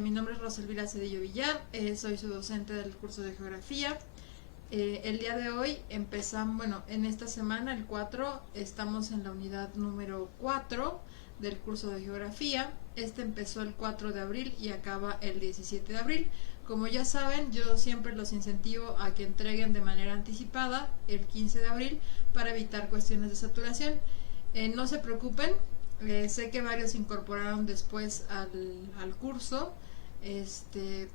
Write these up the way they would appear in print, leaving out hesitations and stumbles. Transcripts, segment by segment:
Mi nombre es Rosa Elvira Cedillo Villar, soy su docente del curso de Geografía. El día de hoy empezamos, bueno, en esta semana, el 4, estamos en la unidad número 4 del curso de Geografía. Este empezó el 4 de abril y acaba el 17 de abril. Como ya saben, yo siempre los incentivo a que entreguen de manera anticipada el 15 de abril para evitar cuestiones de saturación. No se preocupen, sé que varios se incorporaron después al curso.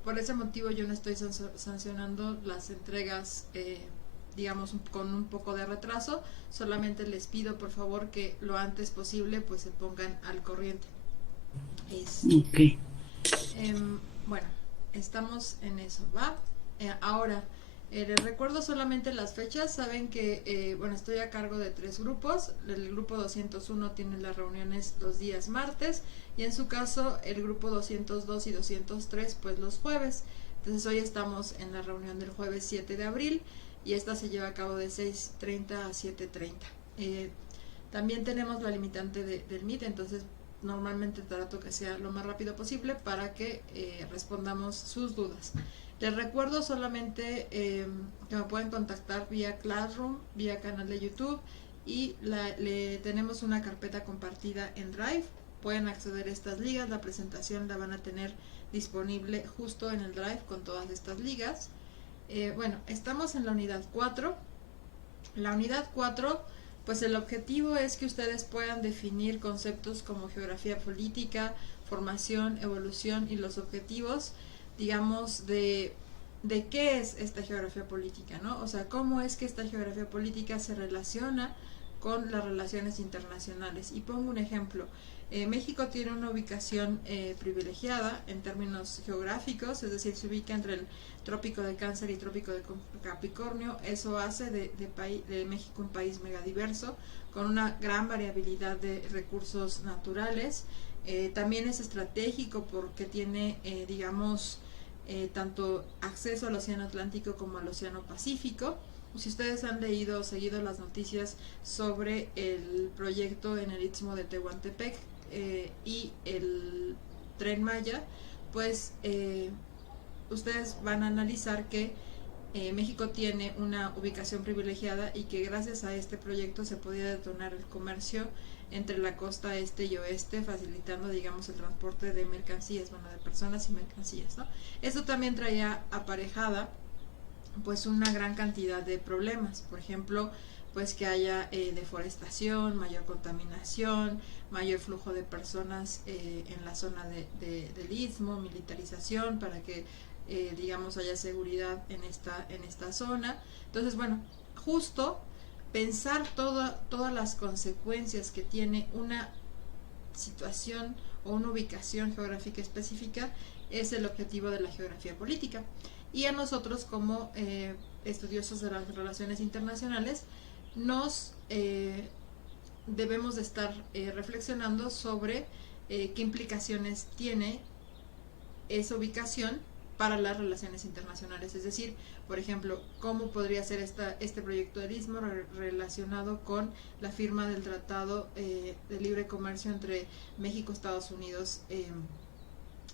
Por ese motivo yo no estoy sancionando las entregas, digamos, con un poco de retraso. Solamente les pido por favor que lo antes posible pues se pongan al corriente. Ok. Bueno, estamos en eso, ¿va? Ahora, les recuerdo solamente las fechas. Saben que, bueno, estoy a cargo de 3 grupos. El grupo 201 tiene las reuniones los días martes y en su caso el grupo 202 y 203 pues los jueves. Entonces hoy estamos en la reunión del jueves 7 de abril y esta se lleva a cabo de 6:30 a 7:30. También tenemos la limitante del Meet, entonces normalmente trato que sea lo más rápido posible para que respondamos sus dudas. Les recuerdo solamente que me pueden contactar vía Classroom, vía canal de YouTube y le tenemos una carpeta compartida en Drive. Pueden acceder a estas ligas, la presentación la van a tener disponible justo en el Drive con todas estas ligas. Bueno, estamos en la unidad 4. La unidad 4, pues el objetivo es que ustedes puedan definir conceptos como geografía política, formación, evolución y los objetivos, digamos, de qué es esta geografía política, ¿no? O sea, cómo es que esta geografía política se relaciona con las relaciones internacionales. Y pongo un ejemplo. México tiene una ubicación privilegiada en términos geográficos, es decir, se ubica entre el trópico de Cáncer y trópico de Capricornio. Eso hace de México un país megadiverso, con una gran variabilidad de recursos naturales. También es estratégico porque tiene, digamos, tanto acceso al Océano Atlántico como al Océano Pacífico. Si ustedes han leído o seguido las noticias sobre el proyecto en el Istmo de Tehuantepec y el Tren Maya, pues ustedes van a analizar que México tiene una ubicación privilegiada y que gracias a este proyecto se podía detonar el comercio entre la costa este y oeste, facilitando, digamos, el transporte de mercancías, bueno, de personas y mercancías, ¿no? Esto también traía aparejada pues una gran cantidad de problemas, por ejemplo, pues que haya deforestación, mayor contaminación, mayor flujo de personas en la zona del istmo, militarización para que digamos haya seguridad en esta zona. Entonces, bueno, justo pensar todas las consecuencias que tiene una situación o una ubicación geográfica específica es el objetivo de la geografía política. Y a nosotros como estudiosos de las relaciones internacionales nos debemos de estar reflexionando sobre qué implicaciones tiene esa ubicación para las relaciones internacionales. Es decir, por ejemplo, cómo podría ser este proyecto del Istmo relacionado con la firma del Tratado de Libre Comercio entre México, Estados Unidos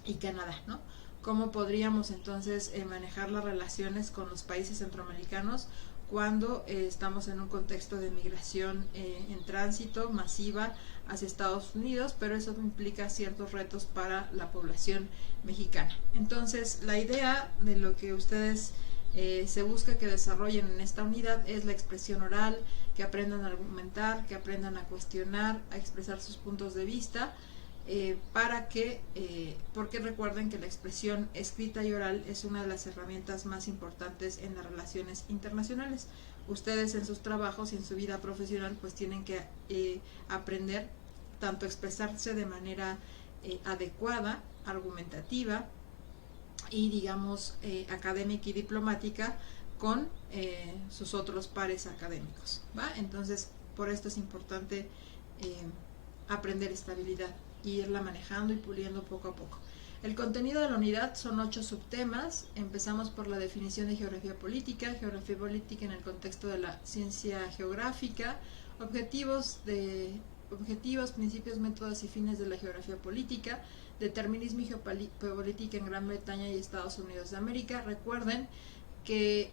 y Canadá, ¿no? ¿Cómo podríamos entonces manejar las relaciones con los países centroamericanos cuando estamos en un contexto de migración en tránsito masiva hacia Estados Unidos, pero eso implica ciertos retos para la población mexicana? Entonces, la idea de lo que ustedes se busca que desarrollen en esta unidad es la expresión oral, que aprendan a argumentar, que aprendan a cuestionar, a expresar sus puntos de vista, porque recuerden que la expresión escrita y oral es una de las herramientas más importantes en las relaciones internacionales. Ustedes en sus trabajos y en su vida profesional pues tienen que aprender tanto a expresarse de manera adecuada, argumentativa y digamos académica y diplomática con sus otros pares académicos, ¿va? Entonces por esto es importante aprender estabilidad y irla manejando y puliendo poco a poco. El contenido de la unidad son 8 subtemas. Empezamos por la definición de geografía política en el contexto de la ciencia geográfica, objetivos, principios, métodos y fines de la geografía política. determinismo y geopolítica en Gran Bretaña y Estados Unidos de América. Recuerden que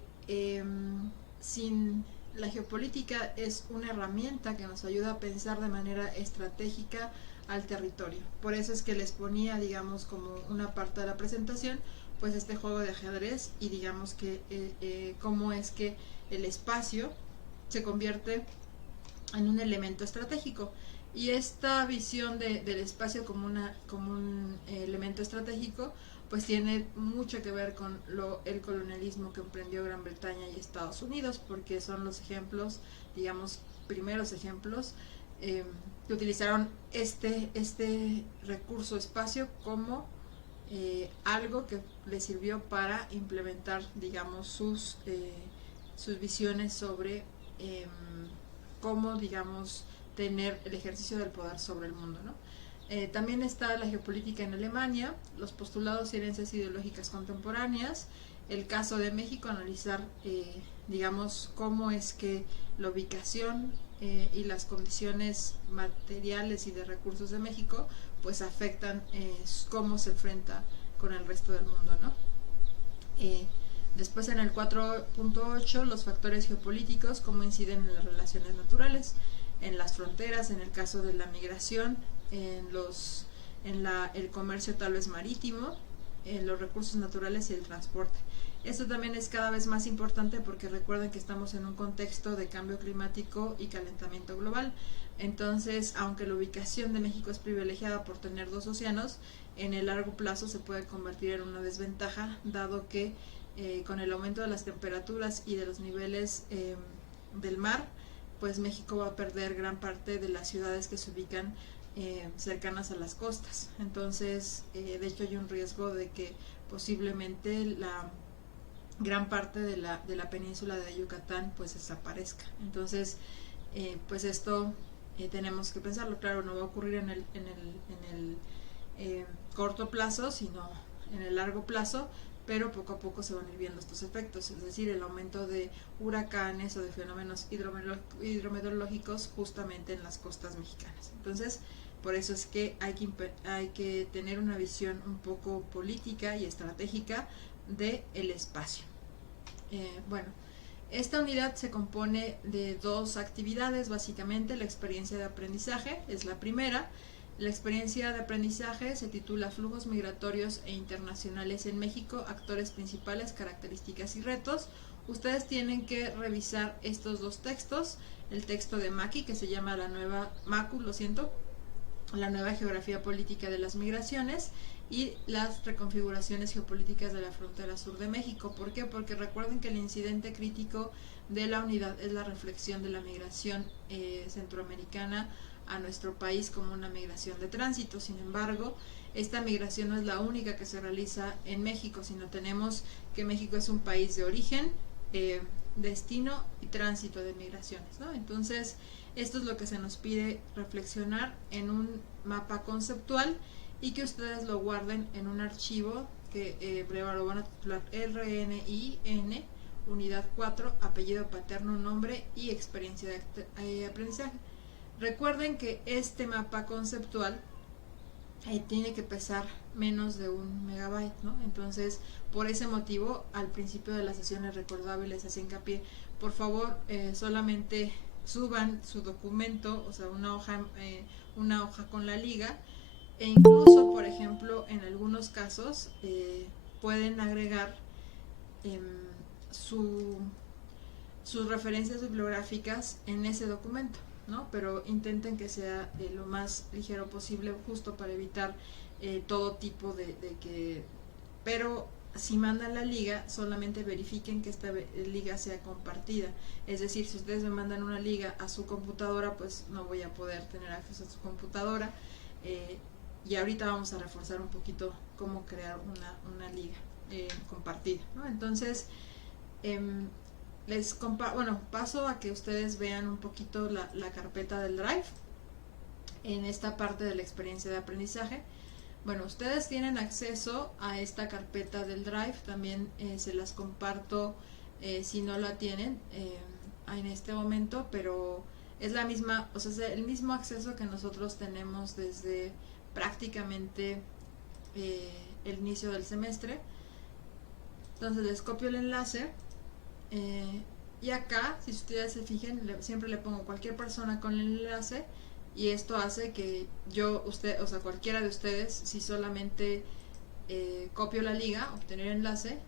sin la geopolítica es una herramienta que nos ayuda a pensar de manera estratégica al territorio. Por eso es que les ponía, digamos, como una parte de la presentación, pues este juego de ajedrez y digamos que cómo es que el espacio se convierte en un elemento estratégico. Y esta visión del espacio como un elemento estratégico pues tiene mucho que ver con el colonialismo que emprendió Gran Bretaña y Estados Unidos, porque son los ejemplos, digamos, primeros ejemplos que utilizaron este recurso espacio como algo que les sirvió para implementar, digamos, sus visiones sobre cómo, digamos, tener el ejercicio del poder sobre el mundo, ¿no? También está la geopolítica en Alemania, los postulados y herencias ideológicas contemporáneas, el caso de México, analizar, digamos, cómo es que la ubicación y las condiciones materiales y de recursos de México pues afectan cómo se enfrenta con el resto del mundo, ¿no? Después en el 4.8 los factores geopolíticos, cómo inciden en las relaciones naturales, en las fronteras, en el caso de la migración, el comercio tal vez marítimo, en los recursos naturales y el transporte. Esto también es cada vez más importante porque recuerden que estamos en un contexto de cambio climático y calentamiento global. Entonces, aunque la ubicación de México es privilegiada por tener dos océanos, en el largo plazo se puede convertir en una desventaja, dado que con el aumento de las temperaturas y de los niveles del mar, pues México va a perder gran parte de las ciudades que se ubican cercanas a las costas. Entonces, de hecho hay un riesgo de que posiblemente la gran parte de la península de Yucatán pues desaparezca. Entonces, pues esto tenemos que pensarlo. Claro, no va a ocurrir en el corto plazo, sino en el largo plazo, pero poco a poco se van a ir viendo estos efectos, es decir, el aumento de huracanes o de fenómenos hidrometeorológicos justamente en las costas mexicanas. Entonces, por eso es que hay que tener una visión un poco política y estratégica del espacio. Bueno, esta unidad se compone de dos actividades, básicamente. La experiencia de aprendizaje es la primera. La experiencia de aprendizaje se titula Flujos migratorios e internacionales en México, actores principales, características y retos. Ustedes tienen que revisar estos dos textos, el texto de Maki, que se llama la nueva geografía política de las migraciones, y las reconfiguraciones geopolíticas de la frontera sur de México. ¿Por qué? Porque recuerden que el incidente crítico de la unidad es la reflexión de la migración centroamericana a nuestro país como una migración de tránsito. Sin embargo, esta migración no es la única que se realiza en México, sino tenemos que México es un país de origen, destino y tránsito de migraciones, ¿no? Entonces, esto es lo que se nos pide reflexionar en un mapa conceptual y que ustedes lo guarden en un archivo que lo van a titular RNIN, unidad 4, apellido paterno, nombre y experiencia de aprendizaje. Recuerden que este mapa conceptual tiene que pesar menos de 1 megabyte, ¿no? Entonces, por ese motivo, al principio de las sesiones recordaba y les hacía hincapié, por favor, solamente suban su documento, o sea, una hoja con la liga, e incluso, por ejemplo, en algunos casos pueden agregar sus referencias bibliográficas en ese documento, ¿no? Pero intenten que sea lo más ligero posible, justo para evitar todo tipo de que... Pero si mandan la liga, solamente verifiquen que esta liga sea compartida. Es decir, si ustedes me mandan una liga a su computadora, pues no voy a poder tener acceso a su computadora. Y ahorita vamos a reforzar un poquito cómo crear una liga compartida, ¿no? Entonces, paso a que ustedes vean un poquito la carpeta del Drive en esta parte de la experiencia de aprendizaje. Bueno, ustedes tienen acceso a esta carpeta del Drive, también se las comparto si no la tienen en este momento, pero es la misma, o sea, es el mismo acceso que nosotros tenemos desde prácticamente el inicio del semestre. Entonces les copio el enlace, y acá, si ustedes se fijen, siempre le pongo cualquier persona con el enlace, y esto hace que o sea, cualquiera de ustedes, si solamente copio la liga, obtener enlace,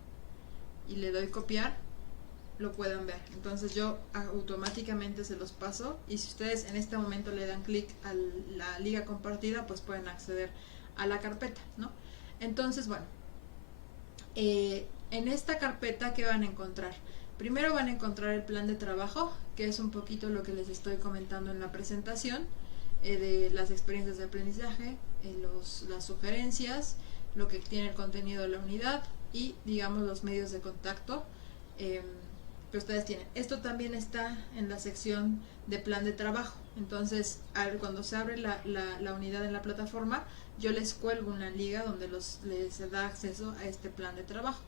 y le doy copiar, lo puedan ver. Entonces yo automáticamente se los paso, y si ustedes en este momento le dan clic a la liga compartida, pues pueden acceder a la carpeta, ¿no? Entonces, bueno, en esta carpeta, ¿qué van a encontrar? Primero van a encontrar el plan de trabajo, que es un poquito lo que les estoy comentando en la presentación, de las experiencias de aprendizaje, las sugerencias, lo que tiene el contenido de la unidad y, digamos, los medios de contacto que ustedes tienen. Esto también está en la sección de plan de trabajo. Entonces, cuando se abre la unidad en la plataforma, yo les cuelgo una liga donde les da acceso a este plan de trabajo.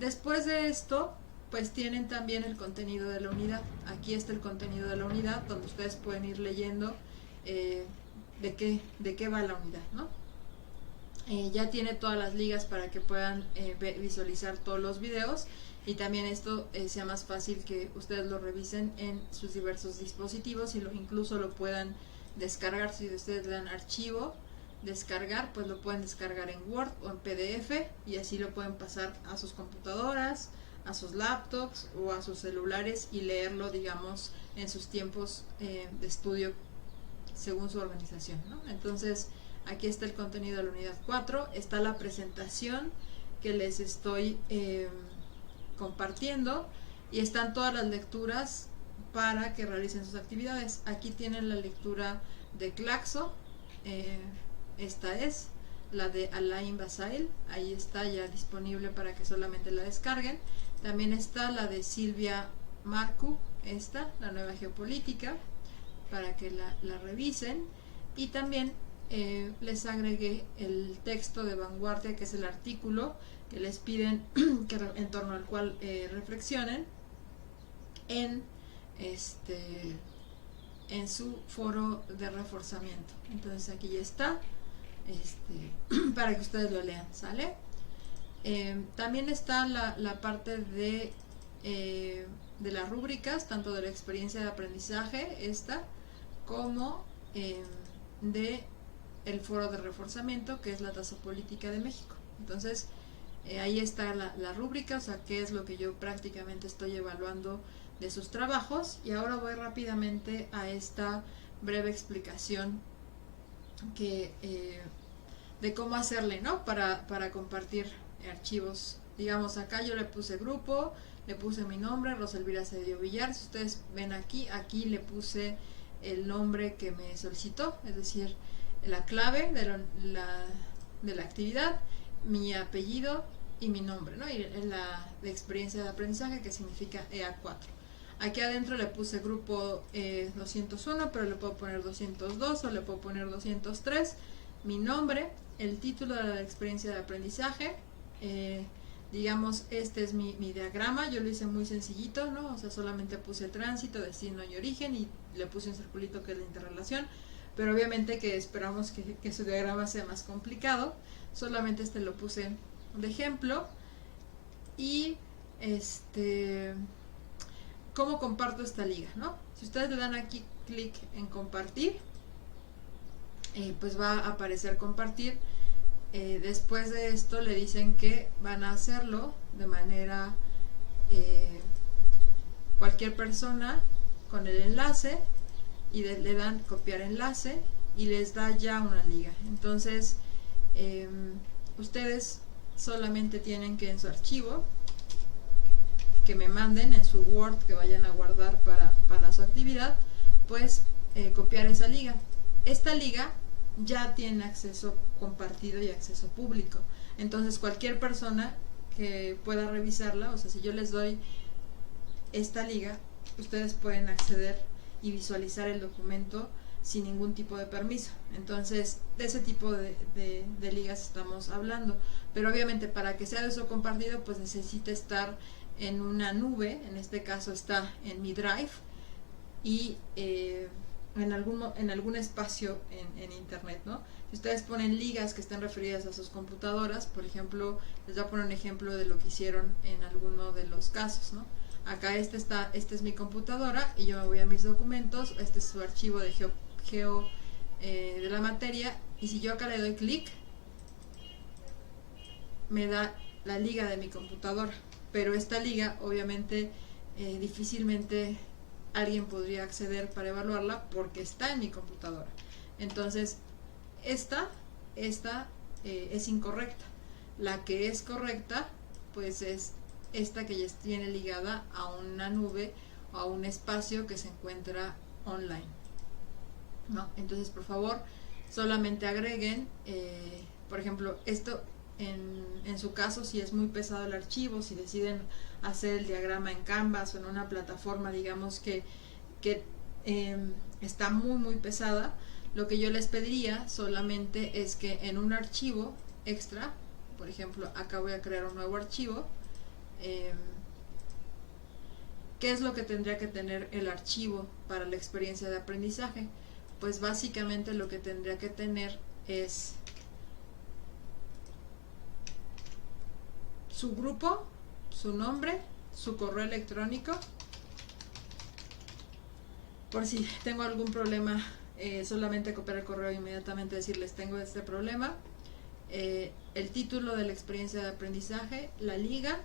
Después de esto, pues tienen también el contenido de la unidad. Aquí está el contenido de la unidad, donde ustedes pueden ir leyendo de qué va la unidad, ¿no? Ya tiene todas las ligas para que puedan visualizar todos los videos, y también esto sea más fácil que ustedes lo revisen en sus diversos dispositivos, y incluso lo puedan descargar. Si ustedes le dan archivo, descargar, pues lo pueden descargar en Word o en PDF, y así lo pueden pasar a sus computadoras, a sus laptops o a sus celulares, y leerlo, digamos, en sus tiempos de estudio según su organización, ¿no? Entonces, aquí está el contenido de la unidad 4, está la presentación que les estoy compartiendo, y están todas las lecturas para que realicen sus actividades. Aquí tienen la lectura de Claxo, esta es la de Alain Basail, ahí está ya disponible para que solamente la descarguen. También está la de Silvia Marcu, la nueva geopolítica, para que la revisen. Y también les agregué el texto de vanguardia, que es el artículo que les piden en torno al cual reflexionen en su foro de reforzamiento. Entonces aquí ya está, para que ustedes lo lean, ¿sale? También está la parte de las rúbricas, tanto de la experiencia de aprendizaje, como de el foro de reforzamiento, que es la tasa política de México. Entonces, ahí está la rúbrica, o sea, qué es lo que yo prácticamente estoy evaluando de sus trabajos. Y ahora voy rápidamente a esta breve explicación de cómo hacerle, ¿no? Para compartir archivos. Digamos, acá yo le puse grupo, le puse mi nombre, Roselvira Cedillo Villar. Si ustedes ven aquí le puse el nombre que me solicitó, es decir, la clave de la actividad, mi apellido y mi nombre, ¿no? Y la de experiencia de aprendizaje, que significa EA4. Aquí adentro le puse grupo 201, pero le puedo poner 202 o le puedo poner 203, mi nombre, el título de la experiencia de aprendizaje, digamos, este es mi diagrama. Yo lo hice muy sencillito, ¿no? O sea, solamente puse tránsito, destino y origen, y le puse un circulito que es la interrelación, pero obviamente que esperamos que su diagrama sea más complicado. Solamente lo puse de ejemplo. Y ¿cómo comparto esta liga, no? Si ustedes le dan aquí clic en compartir, pues va a aparecer compartir. Después de esto le dicen que van a hacerlo de manera cualquier persona con el enlace, y le dan copiar enlace y les da ya una liga. Entonces ustedes solamente tienen que en su archivo que me manden, en su Word que vayan a guardar para su actividad, pues copiar esa liga. Esta liga ya tiene acceso compartido y acceso público. Entonces cualquier persona que pueda revisarla, o sea, si yo les doy esta liga, ustedes pueden acceder y visualizar el documento sin ningún tipo de permiso. Entonces, de ese tipo de ligas estamos hablando. Pero obviamente para que sea de uso compartido, pues necesita estar en una nube. En este caso está en mi Drive, y en algún espacio en internet, ¿no? Si ustedes ponen ligas que estén referidas a sus computadoras, por ejemplo, les voy a poner un ejemplo de lo que hicieron en alguno de los casos, ¿no? Acá esta es mi computadora y yo me voy a mis documentos, este es su archivo de de la materia, y si yo acá le doy clic, me da la liga de mi computadora, pero esta liga obviamente difícilmente alguien podría acceder para evaluarla porque está en mi computadora. Entonces esta es incorrecta. La que es correcta pues es esta que ya tiene ligada a una nube o a un espacio que se encuentra online, ¿no? Entonces por favor solamente agreguen por ejemplo esto en su caso, si es muy pesado el archivo, si deciden hacer el diagrama en Canvas o en una plataforma digamos que está muy pesada, lo que yo les pediría solamente es que en un archivo extra, por ejemplo acá voy a crear un nuevo archivo, ¿qué es lo que tendría que tener el archivo para la experiencia de aprendizaje? Pues básicamente lo que tendría que tener es su grupo, su nombre, su correo electrónico, por si tengo algún problema, solamente copiar el correo e inmediatamente decirles tengo este problema, el título de la experiencia de aprendizaje, la liga,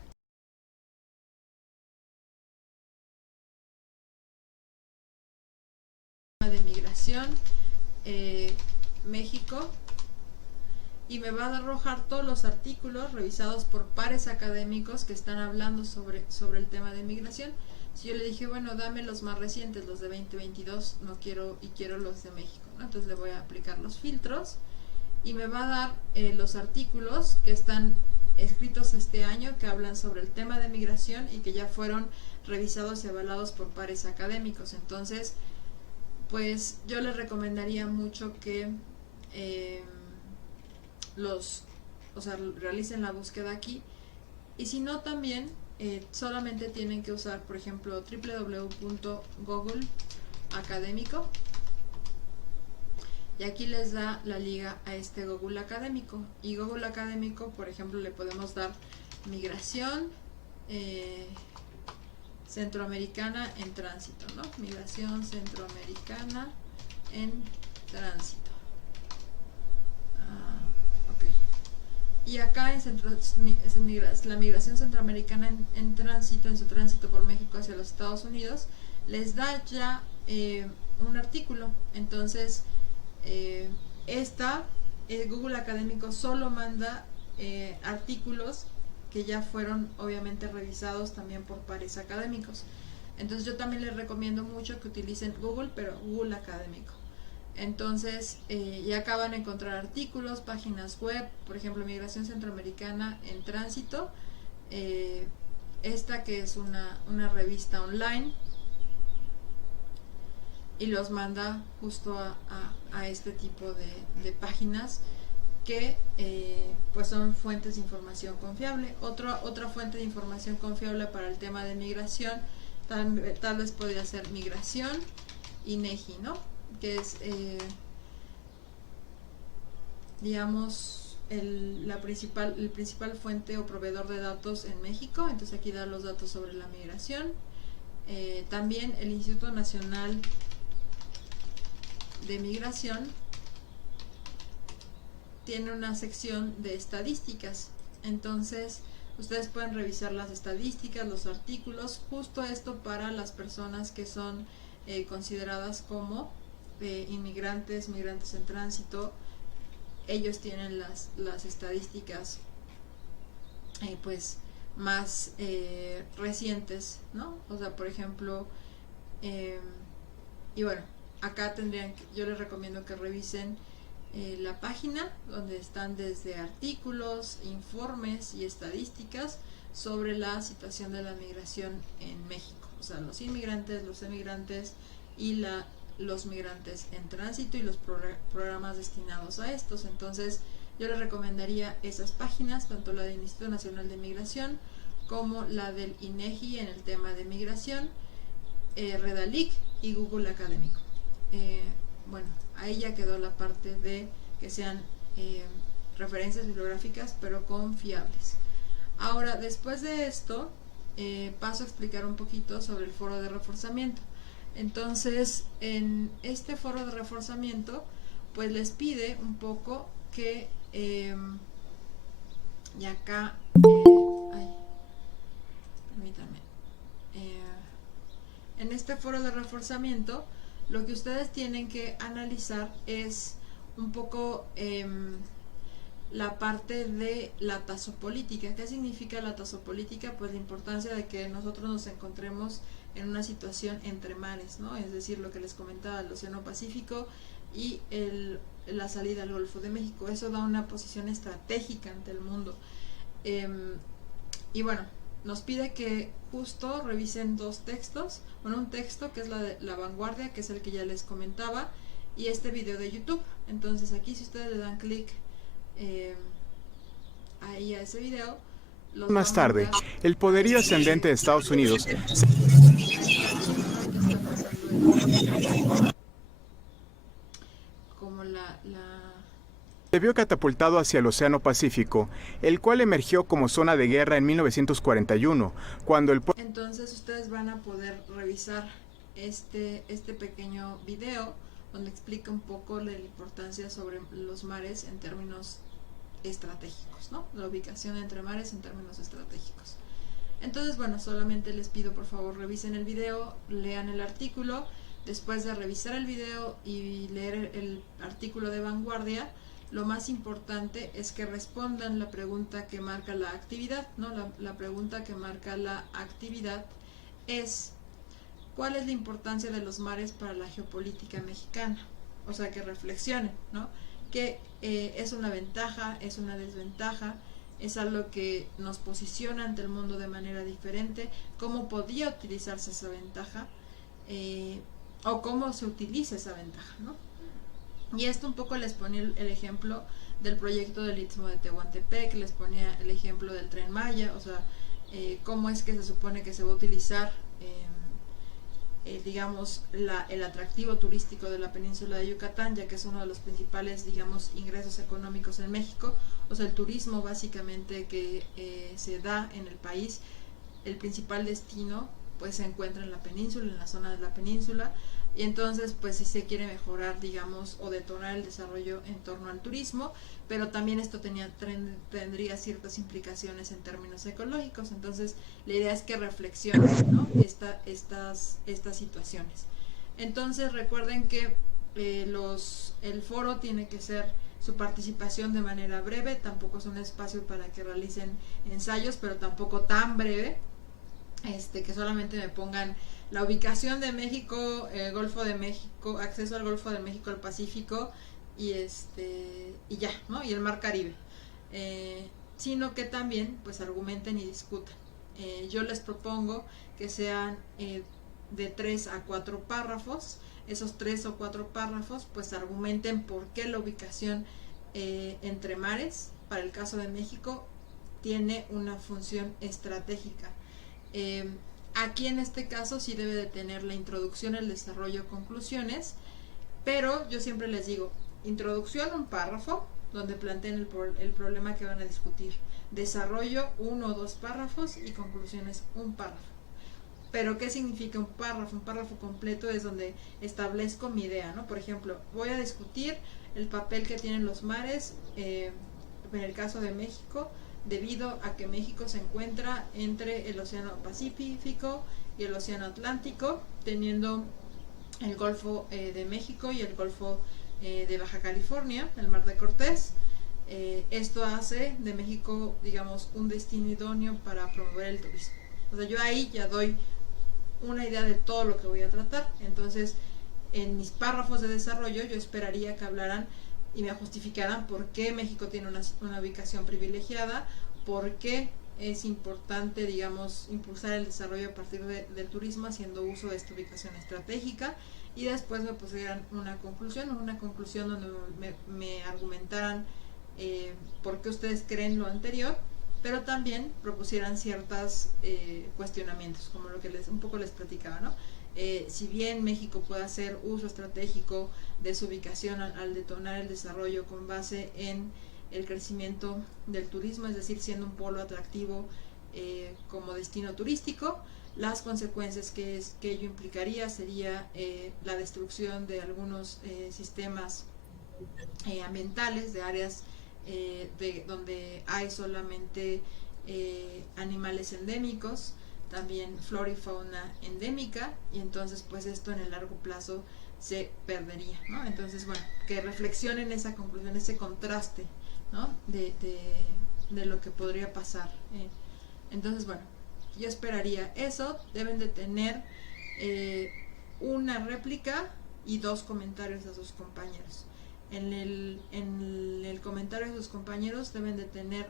de migración, México, y me va a arrojar todos los artículos revisados por pares académicos que están hablando sobre el tema de migración. Si yo le dije, bueno, dame los más recientes, los de 2022, no quiero, y quiero los de México, ¿no? Entonces le voy a aplicar los filtros y me va a dar los artículos que están escritos este año, que hablan sobre el tema de migración y que ya fueron revisados y avalados por pares académicos. Entonces, pues yo les recomendaría mucho que realicen la búsqueda aquí, y si no también solamente tienen que usar por ejemplo www.google académico, y aquí les da la liga a este Google académico, y Google académico por ejemplo le podemos dar migración centroamericana en tránsito, ¿no? Migración centroamericana en tránsito. Y acá en la migración centroamericana en tránsito, en su tránsito por México hacia los Estados Unidos, les da ya un artículo. Entonces, Google Académico solo manda artículos que ya fueron obviamente revisados también por pares académicos. Entonces yo también les recomiendo mucho que utilicen Google, pero Google Académico. Entonces ya acaban de encontrar artículos, páginas web, por ejemplo migración centroamericana en tránsito, esta que es una revista online, y los manda justo a este tipo de páginas que pues son fuentes de información confiable. Otra fuente de información confiable para el tema de migración tal vez podría ser Migración INEGI, ¿no? Que es digamos el principal fuente o proveedor de datos en México. Entonces aquí da los datos sobre la migración. También el Instituto Nacional de Migración tiene una sección de estadísticas, entonces ustedes pueden revisar las estadísticas, los artículos, justo esto para las personas que son consideradas como migrantes en tránsito. Ellos tienen las estadísticas pues más recientes, ¿no? O sea, por ejemplo, y bueno, acá yo les recomiendo que revisen la página donde están desde artículos, informes y estadísticas sobre la situación de la migración en México, o sea, los inmigrantes, los emigrantes y los migrantes en tránsito y los programas destinados a estos. Entonces yo les recomendaría esas páginas, tanto la del Instituto Nacional de Migración como la del INEGI en el tema de migración, Redalic y Google Académico. bueno, ahí ya quedó la parte de que sean referencias bibliográficas pero confiables. Ahora, después de esto, paso a explicar un poquito sobre el foro de reforzamiento. Entonces, en este foro de reforzamiento, pues les pide un poco que, y acá, ay, permítanme, en este foro de reforzamiento, lo que ustedes tienen que analizar es un poco la parte de la tasopolítica. ¿Qué significa la tasopolítica? Pues la importancia de que nosotros nos encontremos en una situación entre mares, ¿no? Es decir, lo que les comentaba, el Océano Pacífico y la salida al Golfo de México. Eso da una posición estratégica ante el mundo. Y bueno, nos pide que justo revisen dos textos. Bueno, un texto que es La Vanguardia, que es el que ya les comentaba, y este video de YouTube. Entonces aquí, si ustedes le dan clic ahí a ese video, más tarde, el poderío ascendente de Estados Unidos como se vio catapultado hacia el Océano Pacífico, el cual emergió como zona de guerra en 1941, cuando el Entonces ustedes van a poder revisar este pequeño video donde explica un poco la importancia sobre los mares en términos estratégicos, ¿no? La ubicación entre mares en términos estratégicos. Entonces, bueno, solamente les pido por favor revisen el video, lean el artículo. Después de revisar el video y leer el artículo de Vanguardia, lo más importante es que respondan la pregunta que marca la actividad, ¿no? La pregunta que marca la actividad es: ¿cuál es la importancia de los mares para la geopolítica mexicana? O sea, que reflexionen, ¿no? Que es una ventaja, es una desventaja, es algo que nos posiciona ante el mundo de manera diferente, cómo podía utilizarse esa ventaja, o cómo se utiliza esa ventaja, ¿no? Y esto un poco les ponía el ejemplo del proyecto del Istmo de Tehuantepec, les ponía el ejemplo del Tren Maya, o sea, cómo es que se supone que se va a utilizar digamos, el atractivo turístico de la península de Yucatán, ya que es uno de los principales, digamos, ingresos económicos en México. O sea, el turismo básicamente que se da en el país, el principal destino pues se encuentra en la península, en la zona de la península, y entonces pues si se quiere mejorar, digamos, o detonar el desarrollo en torno al turismo, pero también esto tendría ciertas implicaciones en términos ecológicos. Entonces la idea es que reflexionen, ¿no? estas situaciones. Entonces recuerden que el foro tiene que ser su participación de manera breve, tampoco es un espacio para que realicen ensayos, pero tampoco tan breve, que solamente me pongan la ubicación de México, Golfo de México, acceso al Golfo de México, al Pacífico, y ya, ¿no? Y el Mar Caribe, sino que también pues argumenten y discutan. Yo les propongo que sean de 3 a 4 párrafos. Esos 3 o 4 párrafos pues argumenten por qué la ubicación entre mares, para el caso de México, tiene una función estratégica. Aquí en este caso sí debe de tener la introducción, el desarrollo, conclusiones, pero yo siempre les digo, introducción, un párrafo donde planteen el problema que van a discutir, desarrollo 1 o 2 párrafos y conclusiones un párrafo. Pero ¿qué significa un párrafo? Un párrafo completo es donde establezco mi idea, ¿no? Por ejemplo, voy a discutir el papel que tienen los mares en el caso de México, debido a que México se encuentra entre el Océano Pacífico y el Océano Atlántico, teniendo el Golfo de México y el Golfo de Baja California, el Mar de Cortés. Esto hace de México, digamos, un destino idóneo para promover el turismo. O sea, yo ahí ya doy una idea de todo lo que voy a tratar. Entonces, en mis párrafos de desarrollo yo esperaría que hablaran y me justificaran por qué México tiene una ubicación privilegiada, por qué es importante, digamos, impulsar el desarrollo a partir del turismo haciendo uso de esta ubicación estratégica, y después me pusieran una conclusión donde me argumentaran por qué ustedes creen lo anterior, pero también propusieran ciertos cuestionamientos, como lo que un poco les platicaba, ¿no? si bien México puede hacer uso estratégico de su ubicación al detonar el desarrollo con base en el crecimiento del turismo, es decir, siendo un polo atractivo como destino turístico, las consecuencias que ello implicaría sería la destrucción de algunos sistemas ambientales, de áreas donde hay solamente animales endémicos, también flora y fauna endémica, y entonces pues esto en el largo plazo se perdería, ¿no? Entonces, bueno, que reflexionen esa conclusión, ese contraste, ¿no? de lo que podría pasar. Entonces, bueno, yo esperaría eso. Deben de tener una réplica y 2 comentarios a sus compañeros. En el comentario de sus compañeros deben de tener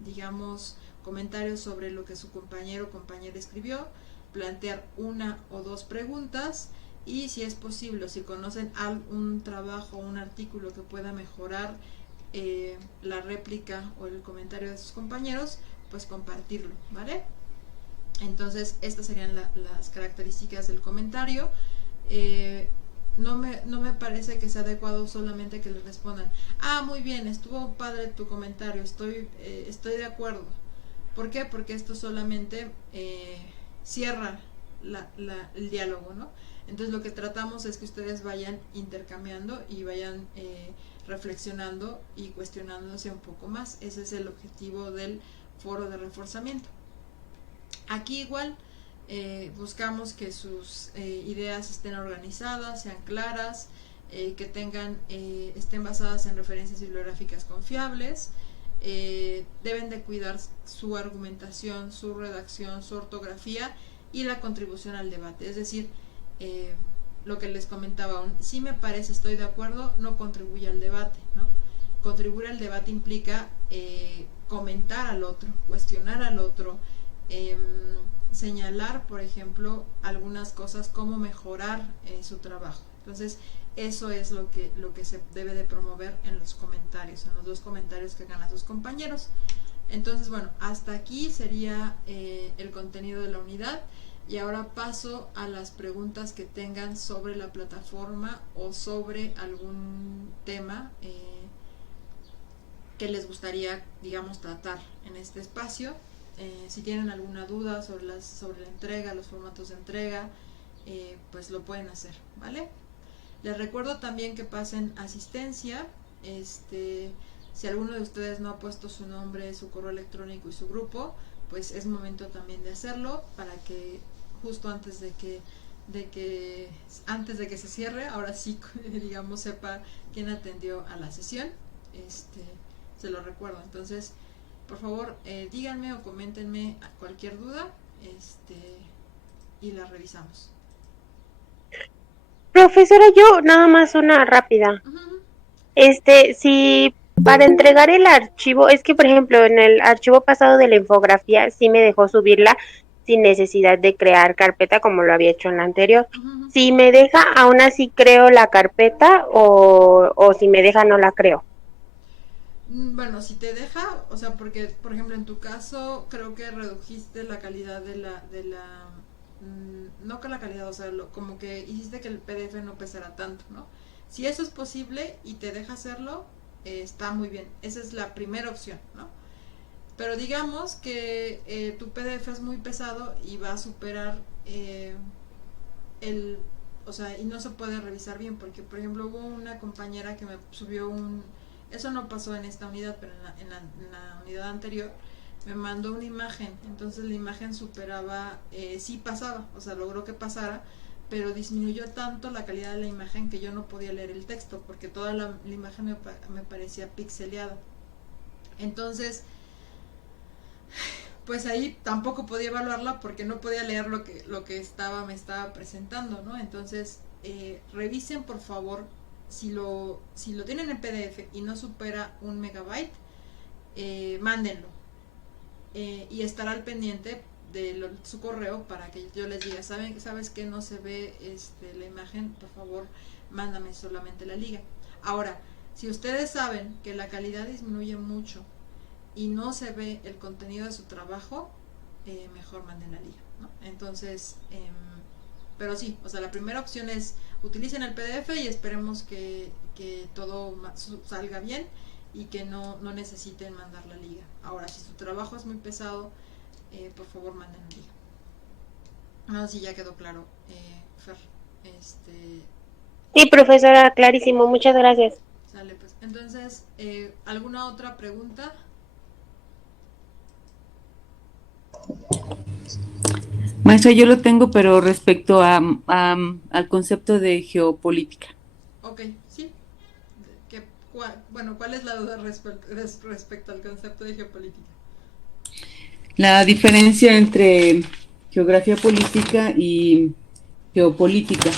digamos, comentario sobre lo que su compañero o compañera escribió, plantear 1 o 2 preguntas, y si es posible, si conocen algún trabajo o un artículo que pueda mejorar la réplica o el comentario de sus compañeros, pues compartirlo, ¿vale? Entonces estas serían las características del comentario. No me parece que sea adecuado solamente que les respondan: muy bien, estuvo padre tu comentario, estoy de acuerdo. ¿Por qué? Porque esto solamente cierra el diálogo, ¿no? Entonces lo que tratamos es que ustedes vayan intercambiando y vayan reflexionando y cuestionándose un poco más. Ese es el objetivo del foro de reforzamiento. Aquí igual buscamos que sus ideas estén organizadas, sean claras, que estén basadas en referencias bibliográficas confiables. Deben de cuidar su argumentación, su redacción, su ortografía y la contribución al debate. Es decir, lo que les comentaba, sí me parece, estoy de acuerdo, no contribuye al debate, ¿no? Contribuir al debate implica comentar al otro, cuestionar al otro, señalar, por ejemplo, algunas cosas, cómo mejorar su trabajo. Entonces, eso es lo que se debe de promover en los comentarios, en los 2 comentarios que hagan a sus compañeros. Entonces, bueno, hasta aquí sería el contenido de la unidad, y ahora paso a las preguntas que tengan sobre la plataforma o sobre algún tema que les gustaría, digamos, tratar en este espacio. Si tienen alguna duda sobre la entrega, los formatos de entrega, pues lo pueden hacer, ¿vale? Les recuerdo también que pasen asistencia. Si alguno de ustedes no ha puesto su nombre, su correo electrónico y su grupo, pues es momento también de hacerlo, para que justo antes de que se cierre, ahora sí, digamos, sepa quién atendió a la sesión. Se lo recuerdo. Entonces, por favor, díganme o coméntenme cualquier duda, y la revisamos. Profesora, yo nada más una rápida. Si para entregar el archivo, es que por ejemplo en el archivo pasado de la infografía sí me dejó subirla sin necesidad de crear carpeta como lo había hecho en la anterior. Si me deja, aún así creo la carpeta, o si me deja no la creo. Bueno, si te deja, o sea, porque por ejemplo en tu caso creo que redujiste la calidad no con la calidad, o sea, como que hiciste que el PDF no pesara tanto, ¿no? Si eso es posible y te deja hacerlo, está muy bien. Esa es la primera opción, ¿no? Pero digamos que tu PDF es muy pesado y va a superar o sea, y no se puede revisar bien, porque por ejemplo hubo una compañera que me subió eso no pasó en esta unidad, pero en la unidad anterior me mandó una imagen, entonces la imagen superaba, sí pasaba, o sea, logró que pasara, pero disminuyó tanto la calidad de la imagen que yo no podía leer el texto, porque toda la imagen me parecía pixeleada. Entonces, pues ahí tampoco podía evaluarla porque no podía leer lo que me estaba presentando, ¿no? Entonces, revisen por favor si lo tienen en PDF y no supera 1 megabyte, mándenlo, y estar al pendiente de su correo para que yo les diga: sabes que no se ve la imagen, por favor mándame solamente la liga. Ahora, si ustedes saben que la calidad disminuye mucho y no se ve el contenido de su trabajo, mejor manden la liga, ¿no? Entonces, pero sí, o sea, la primera opción es utilicen el PDF y esperemos que todo salga bien y que no necesiten mandar la liga. Ahora, si su trabajo es muy pesado, por favor manden la liga. No sé si ya quedó claro, Fer. Sí, profesora, clarísimo, muchas gracias. Sale, pues. Entonces, ¿alguna otra pregunta? Maestra, yo lo tengo, pero respecto al concepto de geopolítica. Ok, sí. ¿Cuál es la duda respecto al concepto de geopolítica? La diferencia entre geografía política y geopolítica.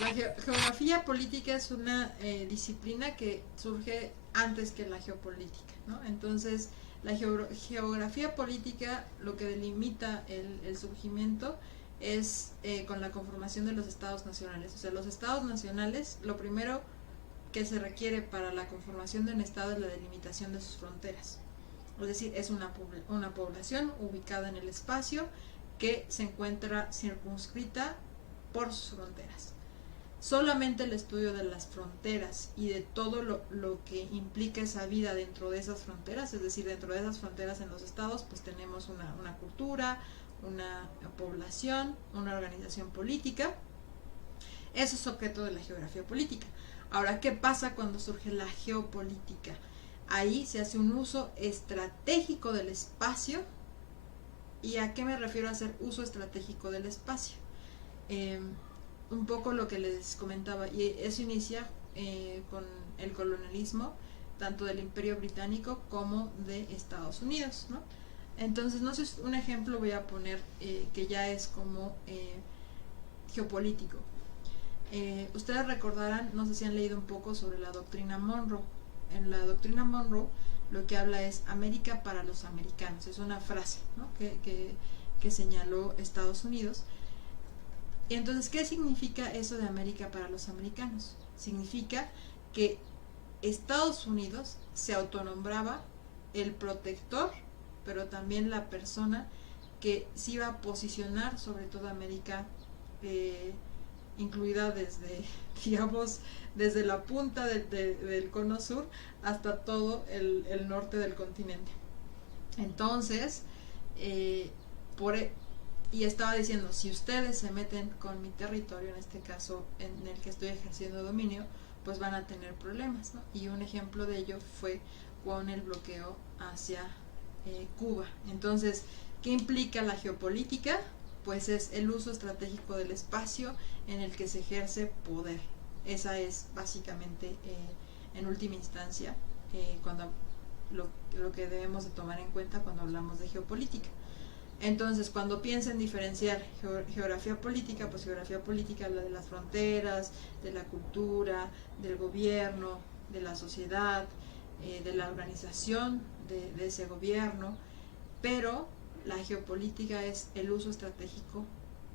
La geografía política es una disciplina que surge antes que la geopolítica, ¿no? Entonces, la geografía política lo que delimita el surgimiento es con la conformación de los estados nacionales. O sea, los estados nacionales, lo primero que se requiere para la conformación de un estado es la delimitación de sus fronteras. Es decir, es una población ubicada en el espacio que se encuentra circunscrita por sus fronteras. Solamente el estudio de las fronteras y de todo lo que implica esa vida dentro de esas fronteras, es decir, dentro de esas fronteras en los estados, pues tenemos una cultura, una población, una organización política. Eso es objeto de la geografía política. Ahora, ¿qué pasa cuando surge la geopolítica? Ahí se hace un uso estratégico del espacio. ¿Y a qué me refiero a hacer uso estratégico del espacio? Un poco lo que les comentaba, y eso inicia con el colonialismo, tanto del Imperio Británico como de Estados Unidos, ¿no? Entonces, no sé, un ejemplo voy a poner que ya es como geopolítico. Ustedes recordarán, no sé si han leído un poco sobre la doctrina Monroe. En la doctrina Monroe lo que habla es América para los americanos, es una frase, ¿no? que señaló Estados Unidos. Y entonces, ¿qué significa eso de América para los americanos? Significa que Estados Unidos se autonombraba el protector, pero también la persona que se iba a posicionar sobre toda América, incluida desde, digamos, desde la punta del cono sur hasta todo el norte del continente. Entonces, y estaba diciendo, si ustedes se meten con mi territorio, en este caso en el que estoy ejerciendo dominio, pues van a tener problemas, ¿no? Y un ejemplo de ello fue con el bloqueo hacia Cuba. Entonces, ¿qué implica la geopolítica? Pues es el uso estratégico del espacio en el que se ejerce poder. Esa es básicamente, en última instancia, cuando lo que debemos de tomar en cuenta cuando hablamos de geopolítica. Entonces, cuando piensa en diferenciar geografía política, pues geografía política habla de las fronteras, de la cultura, del gobierno, de la sociedad, de la organización de ese gobierno, pero la geopolítica es el uso estratégico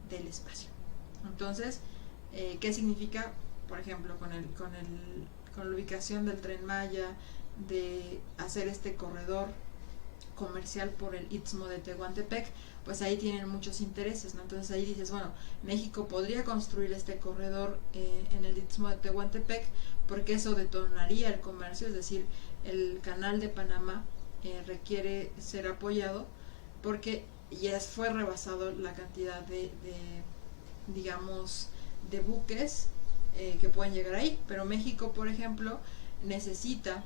del espacio. Entonces, ¿qué significa, por ejemplo, con la ubicación del Tren Maya, de hacer este corredor comercial por el Istmo de Tehuantepec? Pues ahí tienen muchos intereses, ¿no? Entonces ahí dices, bueno, México podría construir este corredor en el Istmo de Tehuantepec, porque eso detonaría el comercio, es decir, el canal de Panamá requiere ser apoyado porque ya fue rebasado la cantidad digamos, de buques que pueden llegar ahí, pero México, por ejemplo, necesita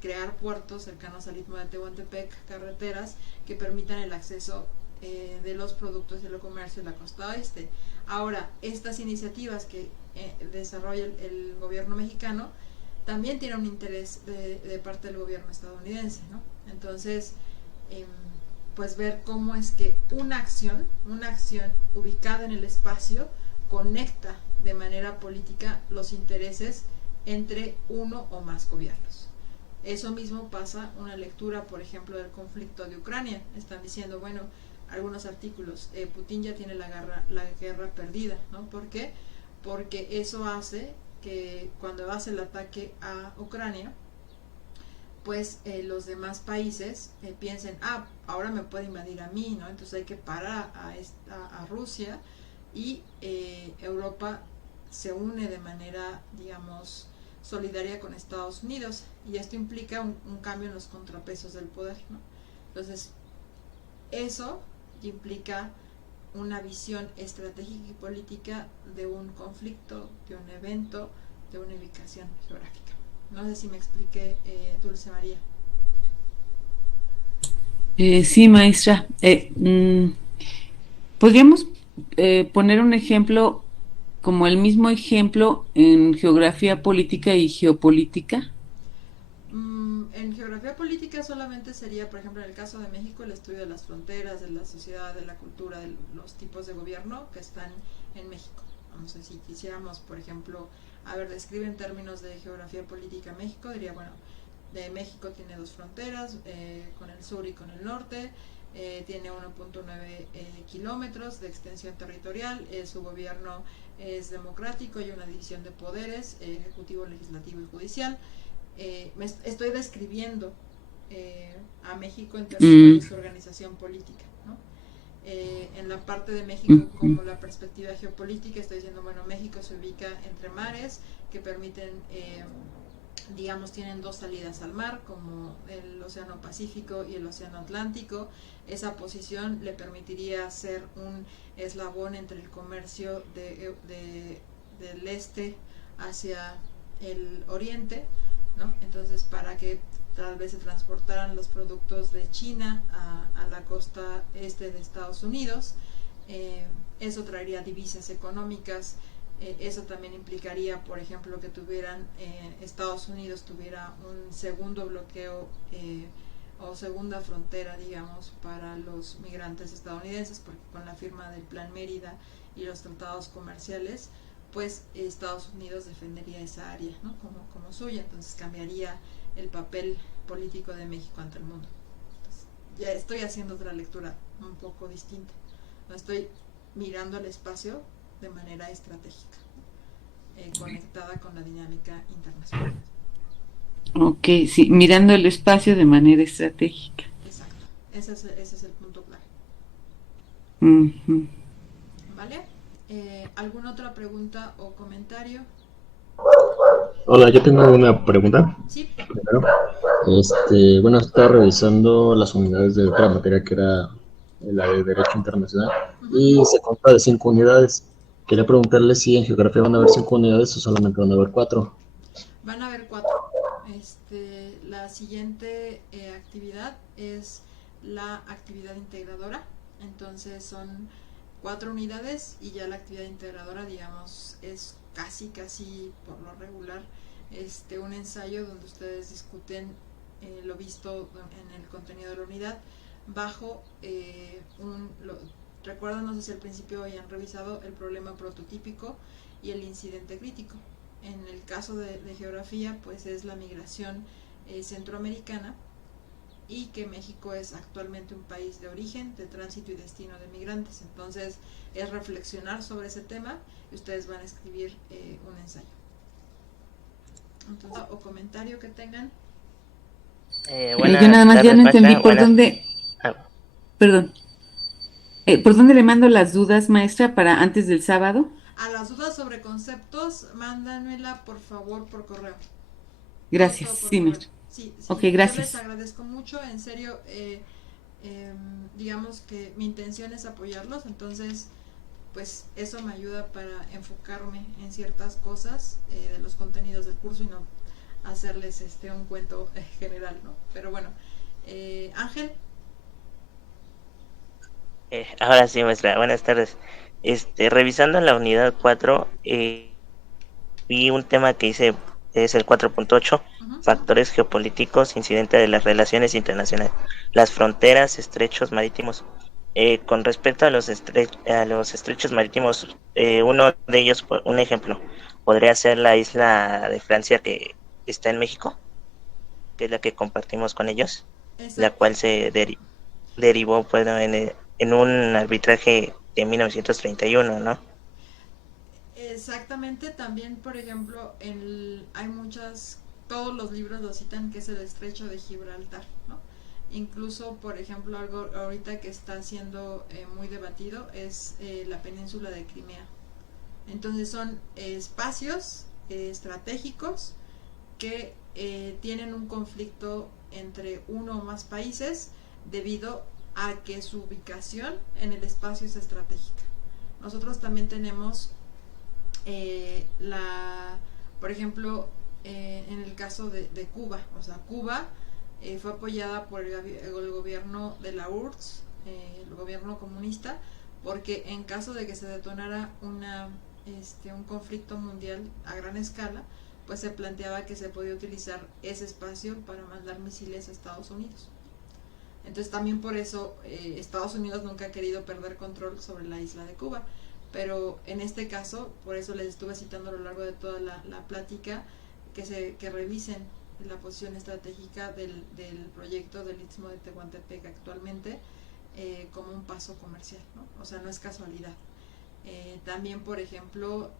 crear puertos cercanos al Istmo de Tehuantepec, carreteras que permitan el acceso de los productos del comercio en la costa oeste. Ahora, estas iniciativas que desarrolla el gobierno mexicano también tienen un interés de parte del gobierno estadounidense, ¿no? Entonces, pues ver cómo es que una acción ubicada en el espacio conecta de manera política los intereses entre uno o más gobiernos. Eso mismo pasa, una lectura, por ejemplo, del conflicto de Ucrania. Están diciendo, bueno, algunos artículos, Putin ya tiene la guerra perdida, ¿no? ¿Por qué? Porque eso hace que cuando hace el ataque a Ucrania, pues los demás países piensen, ahora me puede invadir a mí, ¿no? Entonces hay que parar a Rusia, y Europa se une de manera, digamos, solidaria con Estados Unidos, y esto implica un cambio en los contrapesos del poder, ¿no? Entonces, eso implica una visión estratégica y política de un conflicto, de un evento, de una ubicación geográfica. No sé si me expliqué, Dulce María. Sí, maestra. ¿Podríamos poner un ejemplo como el mismo ejemplo en geografía política y geopolítica? En geografía política solamente sería, por ejemplo, en el caso de México, el estudio de las fronteras, de la sociedad, de la cultura, de los tipos de gobierno que están en México. Vamos a decir, si quisiéramos, por ejemplo, describe en términos de geografía política México, diría, bueno, de México tiene dos fronteras, con el sur y con el norte, tiene 1.9 kilómetros de extensión territorial, su gobierno es democrático, hay una división de poderes, ejecutivo, legislativo y judicial. Estoy describiendo a México en términos de su organización política, ¿no? En la parte de México, como la perspectiva geopolítica, estoy diciendo, bueno, México se ubica entre mares que permiten, digamos, tienen dos salidas al mar, como el Océano Pacífico y el Océano Atlántico. Esa posición le permitiría ser un eslabón entre el comercio del este hacia el oriente, ¿no? Entonces, para que tal vez se transportaran los productos de China a la costa este de Estados Unidos, eso traería divisas económicas. Eso también implicaría, por ejemplo, que Estados Unidos tuviera un segundo bloqueo o segunda frontera, digamos, para los migrantes estadounidenses, porque con la firma del Plan Mérida y los tratados comerciales, pues Estados Unidos defendería esa área, ¿no? como suya. Entonces cambiaría el papel político de México ante el mundo. Entonces, ya estoy haciendo otra lectura un poco distinta. No estoy mirando al espacio de manera estratégica, conectada con la dinámica internacional. Ok, sí, mirando el espacio de manera estratégica. Exacto, ese es el punto clave. Uh-huh. ¿Vale? ¿Alguna otra pregunta o comentario? Hola, yo tengo una pregunta. Sí. Primero, bueno, estaba revisando las unidades de otra materia que era la de Derecho Internacional y se consta de 5 unidades. Quería preguntarle si en geografía van a haber 5 unidades o solamente van a haber 4. Van a haber 4. La siguiente actividad es la actividad integradora. Entonces son 4 unidades y ya la actividad integradora, digamos, es casi por lo regular un ensayo donde ustedes discuten lo visto en el contenido de la unidad bajo recuerdan, no sé si al principio hayan revisado el problema prototípico y el incidente crítico. En el caso de geografía, pues es la migración centroamericana, y que México es actualmente un país de origen, de tránsito y destino de migrantes. Entonces es reflexionar sobre ese tema y ustedes van a escribir un ensayo. Entonces, o comentario que tengan. Yo nada más ya no entendí por dónde. Perdón. ¿Por dónde le mando las dudas, maestra, para antes del sábado? A las dudas sobre conceptos, mándanmela por favor por correo. Gracias, sí, maestra. Sí, ok, gracias. Yo les agradezco mucho, en serio, digamos que mi intención es apoyarlos, entonces pues eso me ayuda para enfocarme en ciertas cosas de los contenidos del curso y no hacerles un cuento general, ¿no? Pero bueno, Ángel. Ahora sí, maestra, buenas tardes. Revisando la unidad 4, vi un tema que dice, es el 4.8, factores geopolíticos, incidente de las relaciones internacionales, las fronteras, estrechos marítimos. Con respecto a los estrechos marítimos, uno de ellos, un ejemplo, podría ser la isla de Francia que está en México, que es la que compartimos con ellos. Exacto. La cual se derivó pues, en un arbitraje de 1931, ¿no? Exactamente. También, por ejemplo, hay muchas todos los libros lo citan, que es el estrecho de Gibraltar, ¿no? Incluso, por ejemplo, algo ahorita que está siendo muy debatido es la península de Crimea. Entonces son espacios estratégicos que tienen un conflicto entre uno o más países debido a que su ubicación en el espacio es estratégica. Nosotros también tenemos por ejemplo, en el caso de Cuba, o sea, Cuba fue apoyada por el gobierno de la URSS, el gobierno comunista, porque en caso de que se detonara un conflicto mundial a gran escala, pues se planteaba que se podía utilizar ese espacio para mandar misiles a Estados Unidos. Entonces también por eso Estados Unidos nunca ha querido perder control sobre la isla de Cuba. Pero en este caso, por eso les estuve citando a lo largo de toda la plática, que revisen la posición estratégica del proyecto del Istmo de Tehuantepec actualmente como un paso comercial, ¿no? O sea, no es casualidad. También, por ejemplo,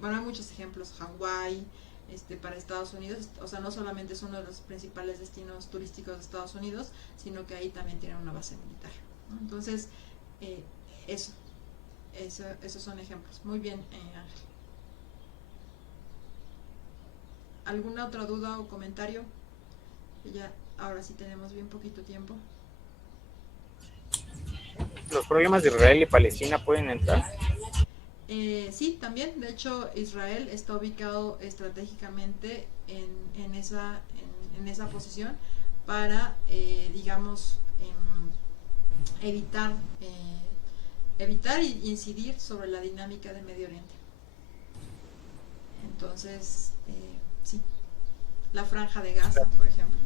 bueno, hay muchos ejemplos, Hawái, para Estados Unidos, o sea, no solamente es uno de los principales destinos turísticos de Estados Unidos, sino que ahí también tienen una base militar, ¿no? Entonces, esos son ejemplos. Muy bien, Ángel. ¿Alguna otra duda o comentario? Ya, ahora sí tenemos bien poquito tiempo. ¿Los problemas de Israel y Palestina pueden entrar? Sí, también. De hecho, Israel está ubicado estratégicamente en esa posición para, digamos, evitar e incidir sobre la dinámica de Medio Oriente. Entonces, sí, la franja de Gaza, por ejemplo.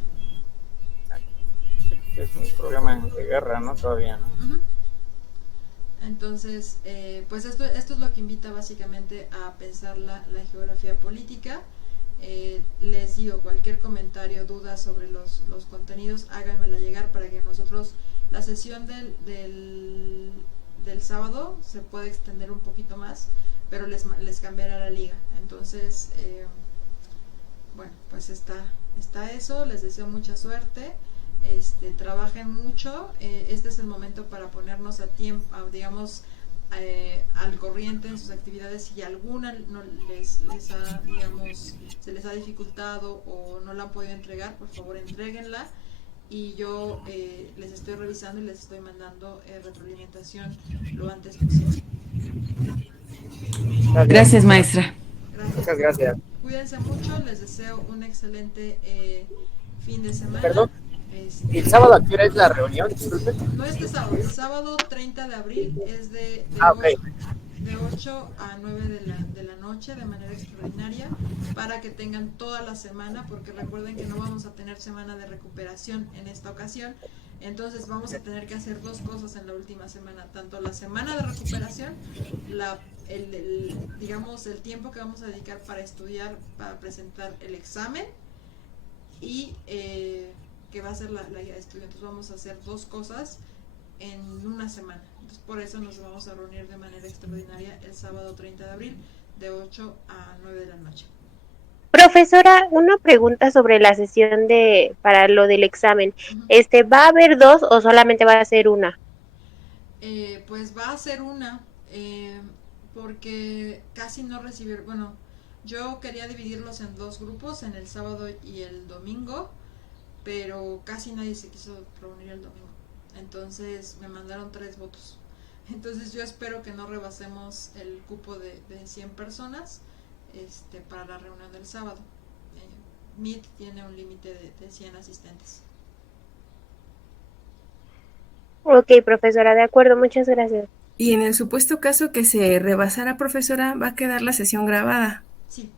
Es un problema de guerra, ¿no? Todavía, ¿no? Uh-huh. Entonces, pues esto es lo que invita básicamente a pensar la geografía política. Les digo, cualquier comentario, duda sobre los contenidos, háganmela llegar para que nosotros, la sesión del sábado se puede extender un poquito más, pero les cambiará la liga. Entonces, bueno, pues está eso. Les deseo mucha suerte. Trabajen mucho. Este es el momento para ponernos a tiempo, digamos, al corriente en sus actividades. Si alguna no se les ha dificultado o no la han podido entregar, por favor entréguenla, y yo les estoy revisando y les estoy mandando retroalimentación lo antes posible. Gracias, maestra. Muchas gracias. Cuídense mucho, les deseo un excelente fin de semana. Perdón. ¿El sábado a qué hora es la reunión? Disculpe. No este sábado, el sábado 30 de abril es de 8 a 9 de la noche, de manera extraordinaria, para que tengan toda la semana, porque recuerden que no vamos a tener semana de recuperación en esta ocasión. Entonces vamos a tener que hacer dos cosas en la última semana, tanto la semana de recuperación, digamos, el tiempo que vamos a dedicar para estudiar, para presentar el examen, y que va a ser la guía de estudio. Entonces vamos a hacer dos cosas en una semana. Entonces por eso nos vamos a reunir de manera extraordinaria el sábado 30 de abril de 8 a 9 de la noche. Profesora, una pregunta sobre la sesión para lo del examen. Uh-huh. ¿Va a haber dos o solamente va a ser una? Pues va a ser una, porque casi no recibir, bueno, yo quería dividirlos en dos grupos, en el sábado y el domingo, pero casi nadie se quiso reunir el domingo. Entonces me mandaron 3 votos. Entonces yo espero que no rebasemos el cupo de 100 personas para la reunión del sábado. MIT tiene un límite de 100 asistentes. Ok, profesora, de acuerdo, muchas gracias. Y en el supuesto caso que se rebasara, profesora, va a quedar la sesión grabada. Sí.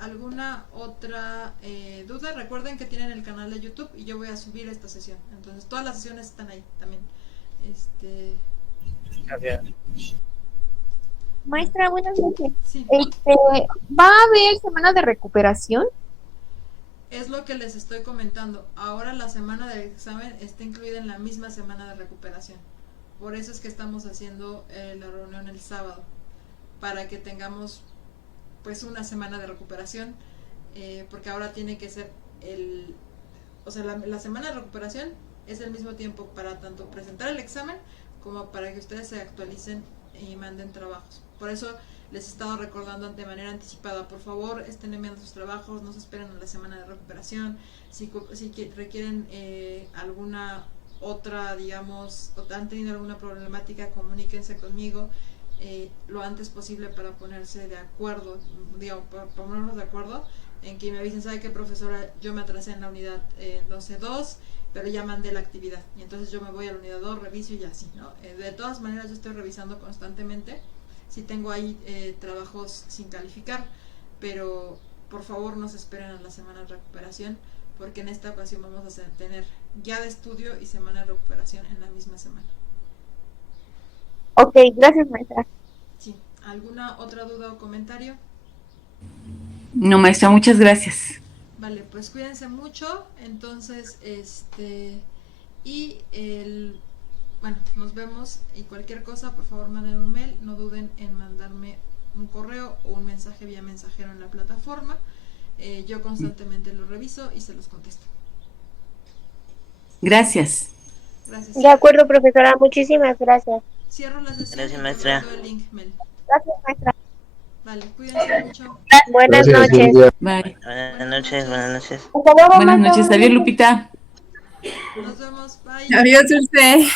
¿Alguna otra duda? Recuerden que tienen el canal de YouTube y yo voy a subir esta sesión. Entonces todas las sesiones están ahí también. Gracias. Maestra, buenas noches. Sí. ¿Va a haber semana de recuperación? Es lo que les estoy comentando. Ahora la semana del examen está incluida en la misma semana de recuperación. Por eso es que estamos haciendo la reunión el sábado, para que tengamos pues una semana de recuperación porque ahora tiene que ser la semana de recuperación es el mismo tiempo para tanto presentar el examen como para que ustedes se actualicen y manden trabajos. Por eso les he estado recordando de manera anticipada, por favor estén enviando sus trabajos, no se esperen a la semana de recuperación. Si requieren alguna otra, digamos, o han tenido alguna problemática, comuníquense conmigo lo antes posible para ponerse de acuerdo, para ponernos de acuerdo en que me avisen, ¿sabe qué, profesora? Yo me atrasé en la unidad 12.2, pero ya mandé la actividad, y entonces yo me voy a la unidad 2, reviso y así, ¿no? De todas maneras, yo estoy revisando constantemente si tengo ahí trabajos sin calificar, pero por favor no se esperen a la semana de recuperación, porque en esta ocasión vamos a tener guía de estudio y semana de recuperación en la misma semana. Ok, gracias, maestra. Sí, ¿alguna otra duda o comentario? No, maestra, muchas gracias. Vale, pues cuídense mucho. Entonces, bueno, nos vemos, y cualquier cosa, por favor manden un mail, no duden en mandarme un correo o un mensaje vía mensajero en la plataforma. Yo constantemente lo reviso y se los contesto. Gracias. Gracias. De acuerdo, profesora, muchísimas gracias. Cierro la sesión. Gracias, maestra. El link, Mel. Gracias, maestra. Vale, cuídense mucho. Buenas Gracias, noches. Bye. Buenas noches, buenas noches. Hasta luego, Buenas maestra. noches. Adiós, Lupita. Nos vemos. Bye. Adiós, Dulce.